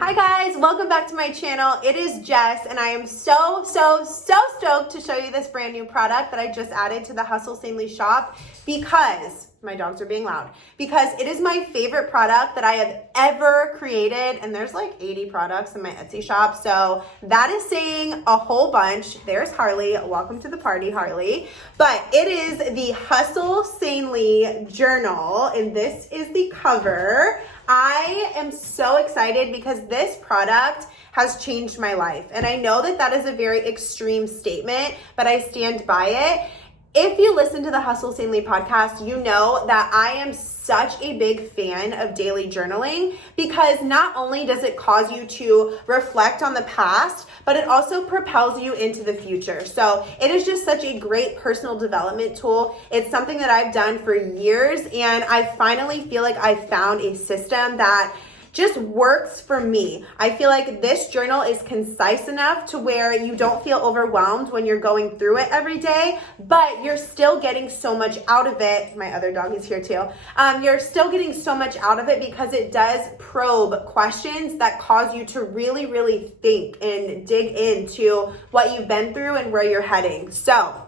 Hi guys, welcome back to my channel. It is Jess and I am so stoked to show you this brand new product that I just added to the Hustle Sanely shop because my dogs are being loud. Because it is my favorite product that I have ever created, and there's like 80 products in my Etsy shop, so that is saying a whole bunch. There's Harley. Welcome to the party, Harley. But it is the Hustle Sanely Journal, and this is the cover. I am so excited because this product has changed my life. And I know that that is a very extreme statement, but I stand by it. If you listen to the Hustle Sanely podcast, you know that I am such a big fan of daily journaling because not only does it cause you to reflect on the past, but it also propels you into the future. So it is just such a great personal development tool. It's something that I've done for years, and I finally feel like I found a system that just works for me. I feel like this journal is concise enough to where you don't feel overwhelmed when you're going through it every day, but you're still getting so much out of it. My other dog is here too. You're still getting so much out of it because it does probe questions that cause you to really think and dig into what you've been through and where you're heading. So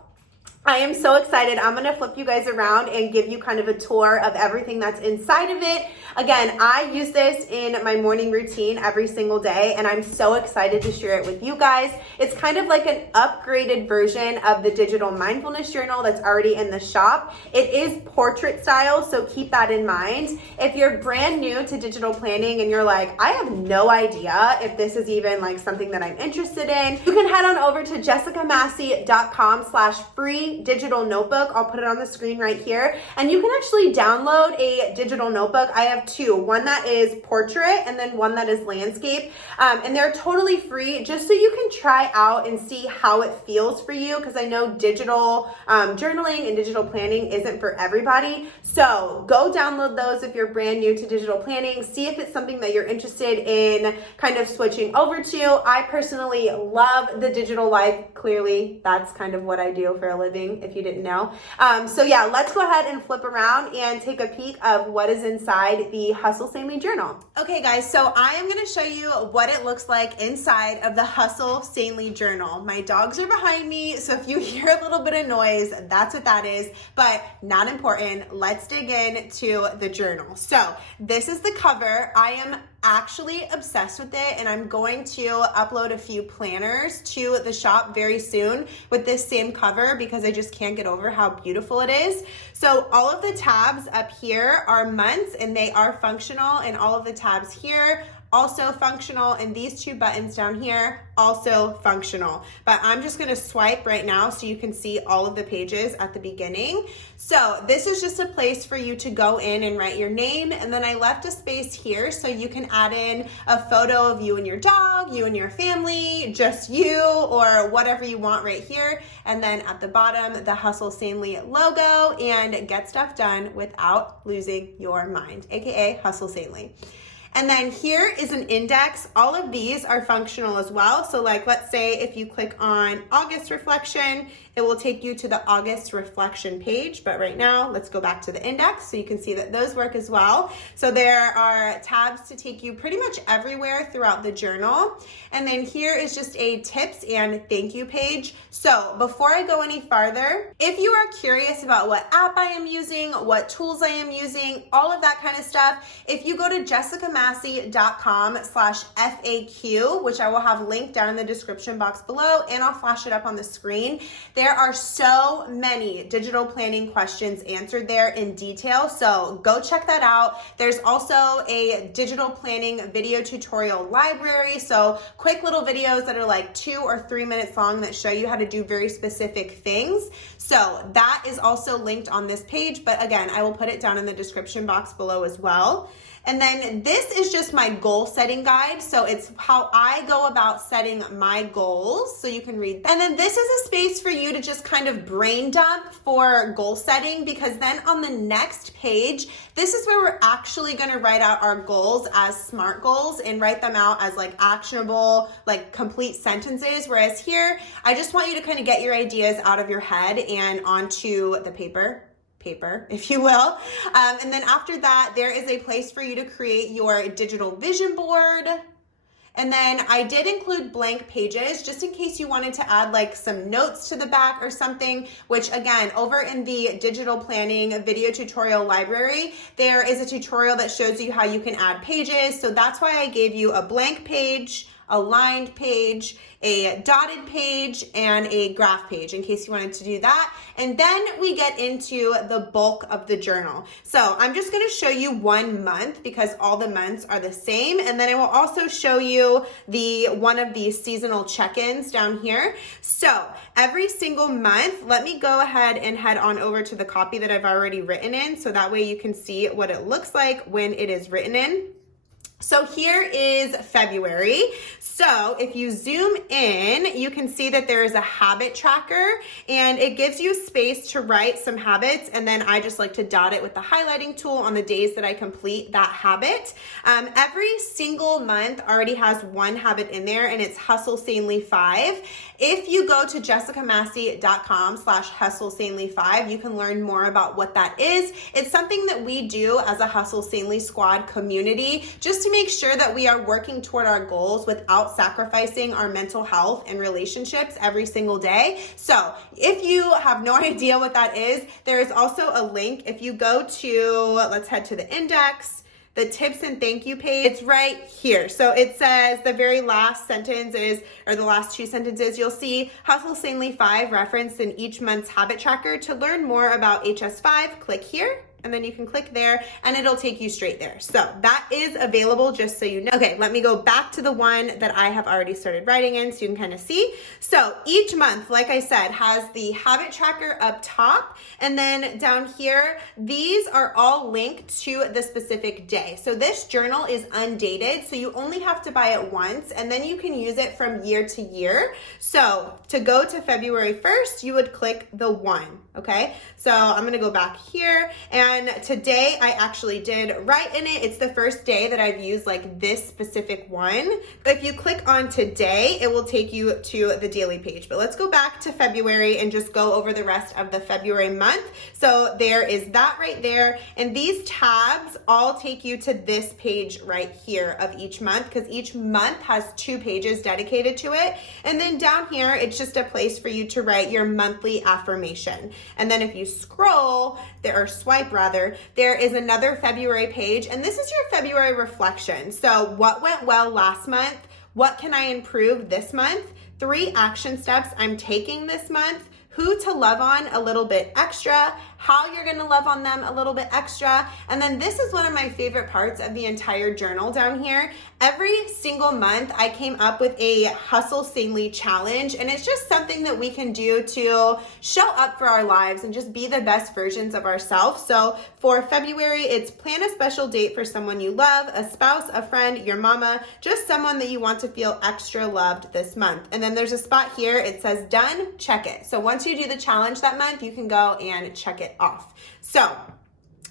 I am so excited. I'm going to flip you guys around and give you kind of a tour of everything that's inside of it. Again, I use this in my morning routine every single day, and I'm so excited to share it with you guys. It's kind of like an upgraded version of the digital mindfulness journal that's already in the shop. It is portrait style, so keep that in mind. If you're brand new to digital planning and you're like, I have no idea if this is even like something that I'm interested in, you can head on over to jessicamassey.com/free digital notebook. I'll put it on the screen right here, and you can actually download a digital notebook. I have two, one that is portrait and then one that is landscape, and they're totally free just so you can try out and see how it feels for you, because I know digital journaling and digital planning isn't for everybody. So go download those if you're brand new to digital planning. See if it's something that you're interested in kind of switching over to. I personally love the digital life. Clearly, that's kind of what I do for a living, if you didn't know. So yeah, let's go ahead and flip around and take a peek of what is inside the Hustle Sanely Journal. Okay guys, so I am going to show you what it looks like inside of the Hustle Sanely Journal. My dogs are behind me, so if you hear a little bit of noise, that's what that is, but not important. Let's dig into the journal. So this is the cover. I am actually obsessed with it, and I'm going to upload a few planners to the shop very soon with this same cover because I just can't get over how beautiful it is. So all of the tabs up here are months and they are functional, and all of the tabs here also functional, and these two buttons down here also functional. But I'm just gonna swipe right now so you can see all of the pages at the beginning. So this is just a place for you to go in and write your name, and then I left a space here so you can add in a photo of you and your dog, you and your family, just you, or whatever you want right here. And then at the bottom, the Hustle Sanely logo, and get stuff done without losing your mind, aka Hustle Sanely. And then here is an index. All of these are functional as well. So like, let's say if you click on August reflection, it will take you to the August reflection page. But right now, let's go back to the index so you can see that those work as well. So there are tabs to take you pretty much everywhere throughout the journal. And then here is just a tips and thank you page. So before I go any farther, if you are curious about what app I am using, what tools I am using, all of that kind of stuff, if you go to jessicamassey.com/FAQ, which I will have linked down in the description box below, and I'll flash it up on the screen. There are so many digital planning questions answered there in detail, so go check that out. There's also a digital planning video tutorial library, so quick little videos that are like 2 or 3 minutes long that show you how to do very specific things. So that is also linked on this page, but again, I will put it down in the description box below as well. And then this is just my goal setting guide. So it's how I go about setting my goals. So you can read that. And then this is a space for you to just kind of brain dump for goal setting, because then on the next page, this is where we're actually going to write out our goals as SMART goals and write them out as like actionable, like complete sentences. Whereas here, I just want you to kind of get your ideas out of your head and onto the paper, if you will. And then after that, there is a place for you to create your digital vision board. And then I did include blank pages just in case you wanted to add like some notes to the back or something, which again, over in the digital planning video tutorial library, there is a tutorial that shows you how you can add pages. So that's why I gave you a blank page, a lined page, a dotted page, and a graph page in case you wanted to do that. And then we get into the bulk of the journal. So I'm just gonna show you 1 month because all the months are the same. And then I will also show you one of these seasonal check-ins down here. So every single month, let me go ahead and head on over to the copy that I've already written in. So that way you can see what it looks like when it is written in. So here is February. So if you zoom in, you can see that there is a habit tracker and it gives you space to write some habits. And then I just like to dot it with the highlighting tool on the days that I complete that habit. Every single month already has one habit in there and it's Hustle Sanely 5. If you go to jessicamassey.com/hustlesanely5, you can learn more about what that is. It's something that we do as a Hustle Sanely Squad community just to make sure that we are working toward our goals without sacrificing our mental health and relationships every single day. So if you have no idea what that is, there is also a link. If you go to, let's head to the index, the tips and thank you page, it's right here. So it says the very last sentence is, or the last 2 sentences, you'll see Hustle Sanely 5 referenced in each month's habit tracker. To learn more about HS5, click here. And then you can click there and it'll take you straight there. So that is available just so you know. Okay, let me go back to the one that I have already started writing in so you can kind of see. So each month, like I said, has the habit tracker up top. And then down here, these are all linked to the specific day. So this journal is undated. So you only have to buy it once and then you can use it from year to year. So to go to February 1st, you would click the 1. Okay, so I'm gonna go back here and today I actually did write in it. It's the first day that I've used like this specific one. If you click on today, it will take you to the daily page. But let's go back to February and just go over the rest of the February month. So there is that right there. And these tabs all take you to this page right here of each month because each month has 2 pages dedicated to it. And then down here, it's just a place for you to write your monthly affirmation. And then if you scroll, swipe rather, there is another February page, and this is your February reflection. So what went well last month? What can I improve this month? 3 action steps I'm taking this month. Who to love on a little bit extra, how you're gonna love on them a little bit extra. And then this is one of my favorite parts of the entire journal down here. Every single month I came up with a Hustle Sanely challenge, and it's just something that we can do to show up for our lives and just be the best versions of ourselves. So for February, it's plan a special date for someone you love, a spouse, a friend, your mama, just someone that you want to feel extra loved this month. And then there's a spot here, it says done, check it. So once you do the challenge that month, you can go and check it off. So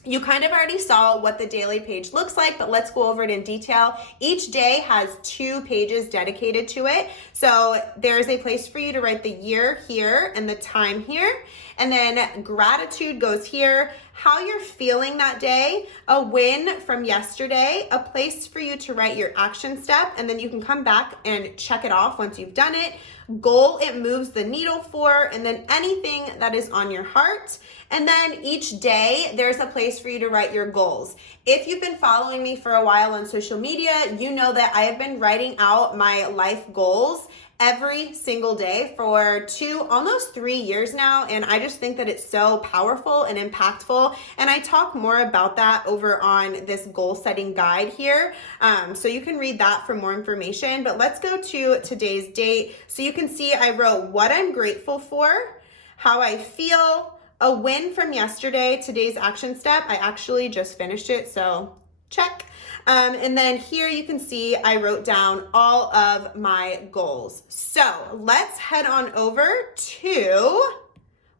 you kind of already saw what the daily page looks like, but let's go over it in detail. Each day has 2 pages dedicated to it. So there's a place for you to write the year here and the time here. And then gratitude goes here, how you're feeling that day, a win from yesterday, a place for you to write your action step, and then you can come back and check it off once you've done it. Goal it moves the needle for, and then anything that is on your heart. And then each day, there's a place for you to write your goals. If you've been following me for a while on social media, you know that I have been writing out my life goals every single day for almost 3 years now. And I just think that it's so powerful and impactful. And I talk more about that over on this goal setting guide here. So you can read that for more information, but let's go to today's date. So you can see I wrote what I'm grateful for, how I feel, a win from yesterday, today's action step. I actually just finished it, so check. And then here you can see I wrote down all of my goals. So let's head on over to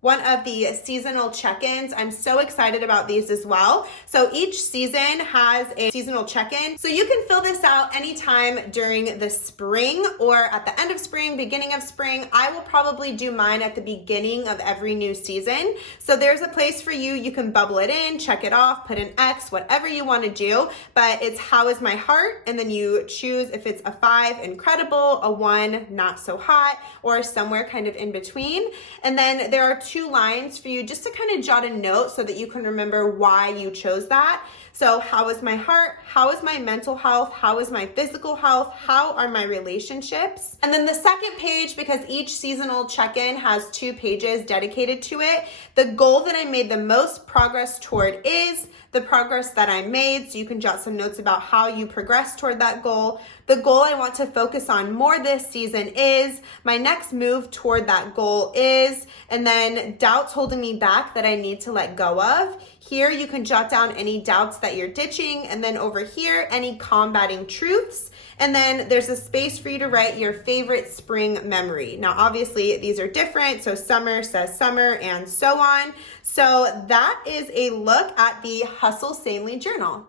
one of the seasonal check-ins. I'm so excited about these as well. So each season has a seasonal check-in. So you can fill this out anytime during the spring or at the end of spring, beginning of spring. I will probably do mine at the beginning of every new season. So there's a place for you. You can bubble it in, check it off, put an X, whatever you want to do. But it's how is my heart? And then you choose if it's a 5, incredible, a 1, not so hot, or somewhere kind of in between. And then there are 2 lines for you just to kind of jot a note so that you can remember why you chose that. So how is my heart? How is my mental health? How is my physical health? How are my relationships? And then the second page, because each seasonal check-in has 2 pages dedicated to it, the goal that I made the most progress toward is the progress that I made. So you can jot some notes about how you progress toward that goal. The goal I want to focus on more this season is, my next move toward that goal is, and then doubts holding me back that I need to let go of. Here you can jot down any doubts that you're ditching, and then over here, any combating truths. And then there's a space for you to write your favorite spring memory. Now, obviously these are different. So summer says summer and so on. So that is a look at the Hustle Sanely Journal.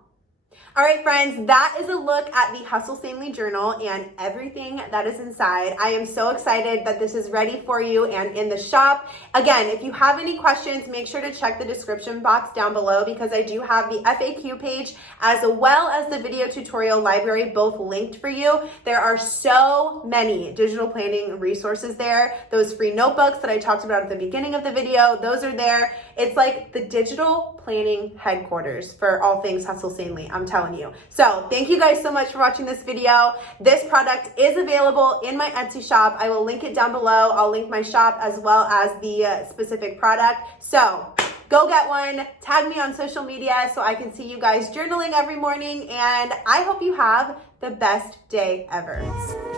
All right, friends, that is a look at the Hustle Sanely Journal and everything that is inside. I am so excited that this is ready for you and in the shop. Again, if you have any questions, make sure to check the description box down below, because I do have the FAQ page as well as the video tutorial library both linked for you. There are so many digital planning resources there. Those free notebooks that I talked about at the beginning of the video, those are there. It's like the digital planning headquarters for all things Hustle Sanely, I'm telling you. So thank you guys so much for watching this video. This product is available in my Etsy shop. I will link it down below. I'll link my shop as well as the specific product. So go get one, tag me on social media so I can see you guys journaling every morning, and I hope you have the best day ever.